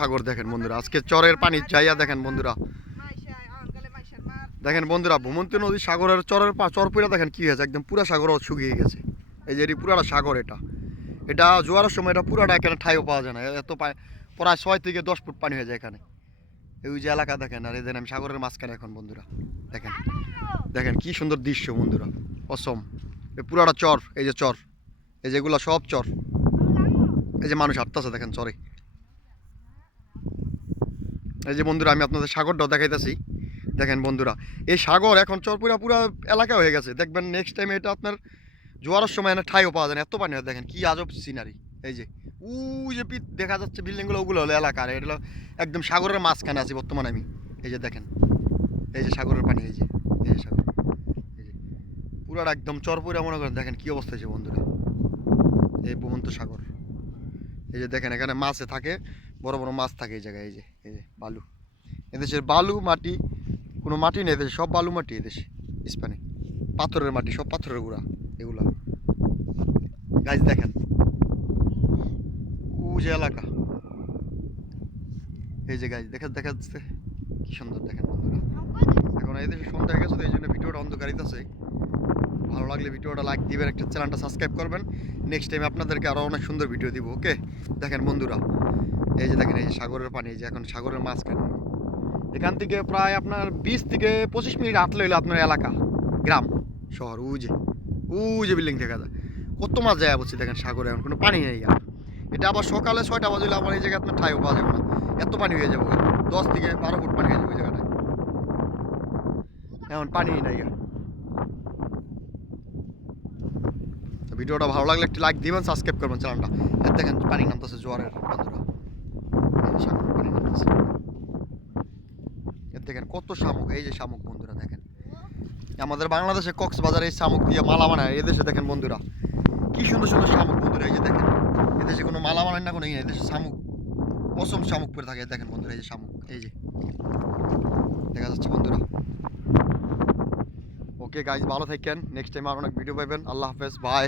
সাগর দেখেন বন্ধুরা, আজকে চরের পানি চাইয়া দেখেন বন্ধুরা, দেখেন বন্ধুরা ভূমন্তী নদী সাগরের চরের চর পুরা দেখেন কি হয়েছে, একদম পুরা সাগর শুকিয়ে গেছে। এই যে পুরাটা সাগর, এটা এটা জোয়ারের সময় এটা পুরাটা এখানে ঠাইও পাওয়া যায় না, এত প্রায় 6 থেকে 10 ফুট পানি হয়ে যায় এখানে। এই যে এলাকা দেখেন, আর এই দেখেন আমি সাগরের মাঝখানে এখন বন্ধুরা, দেখেন দেখেন কি সুন্দর দৃশ্য বন্ধুরা, অসম। এই পুরাটা চর, এই যে চর, এই যেগুলা সব চর, এই যে মানুষ হাঁটতেছে দেখেন চরে। এই যে বন্ধুরা আমি আপনাদের সাগরটাও দেখাইতেছি, দেখেন বন্ধুরা এই সাগর এখন চর পুরা পুরা এলাকা হয়ে গেছে। দেখবেন নেক্সট টাইম এটা আপনার জোয়ারের সময় এনে ঠাইও পাওয়া যায় না, এত পানি হয়। দেখেন কি আজব সিনারি, এই যে যে দেখা যাচ্ছে বিল্ডিংগুলো, ওগুলো হলো এলাকা, আর এটা হলো একদম সাগরের মাঝখানে আছি বর্তমানে আমি। এই যে দেখেন, এই যে সাগরের পানি, এই যে সাগর, এই যে পুরাটা একদম চর পুরা মনে করেন। দেখেন কি অবস্থা হয়েছে বন্ধুরা, এই ভূমন্ত সাগর। এই যে দেখেন এখানে মাছে থাকে, বড় বড় মাছ থাকে এই জায়গায়। এই যে বালু, এদেশের বালু মাটি, কোনো মাটি নেই এদেশে, সব বালু মাটি এদেশে। স্পেনে পাথরের মাটি, সব পাথরের গুঁড়া এগুলা। গাছ দেখেন যে এলাকা, এই যে গাছ দেখা যাচ্ছে কি সুন্দর। দেখেন বন্ধুরা এখন এই দেশে সন্ধ্যা হয়ে গেছে, তো এই জন্য ভিডিওটা অন্ধকারিত আছে। ভালো লাগলে ভিডিওটা লাইক দিবেন, একটা চ্যানেলটা সাবস্ক্রাইব করবেন। নেক্সট টাইম আপনাদেরকে আরও অনেক সুন্দর ভিডিও দিব। ওকে, দেখেন বন্ধুরা এই যে দেখেন, এই যে সাগরের পানি, এই যে এখন সাগরের মাঝখানে। এখান থেকে প্রায় আপনার 20 থেকে 25 মিনিট হাঁটলে হইলে আপনার এলাকা, গ্রাম, শহর। যে বিল্ডিং দেখা যায়, কত মাছ যায় বলছি। দেখেন সাগরে এখন কোনো পানি নেই। আর এটা আবার সকালে 6টা বাজলে আমার এই জায়গায় আপনার ঠাইও পাওয়া যাবে না, এত পানি হয়ে যাবো। 10 থেকে 12 ফুট পানি হয়ে যাবে ওই জায়গাটায়, এখন পানি নাই। ভিডিওটা ভালো লাগলে একটি লাইক দিবেন, সাবস্ক্রাইব করবেন চ্যানেলটা। এর দেখেন পানি নামতেছে জোয়ারের বন্ধুরা, সাগরের পানি নামতেছে। এর দেখেন কত শামুক, এই যে শামুক বন্ধুরা দেখেন। আমাদের বাংলাদেশে কক্সবাজারে এই শামুক দিয়ে মালা বানায়, এদেশে দেখেন বন্ধুরা কি সুন্দর সুন্দর শামুক বন্ধুরা। এই যে দেখেন এদেশে কোনো মালা বানায় না, কোনো এদেশে শামুক, অসম শামুক পরে থাকে। দেখেন বন্ধুরা এই যে শামুক, এই যে দেখা যাচ্ছে বন্ধুরা। ওকে গাইজ, ভালো থাকেন, নেক্সট টাইম আর অনেক ভিডিও পাবেন। আল্লাহ হাফেজ, বাই।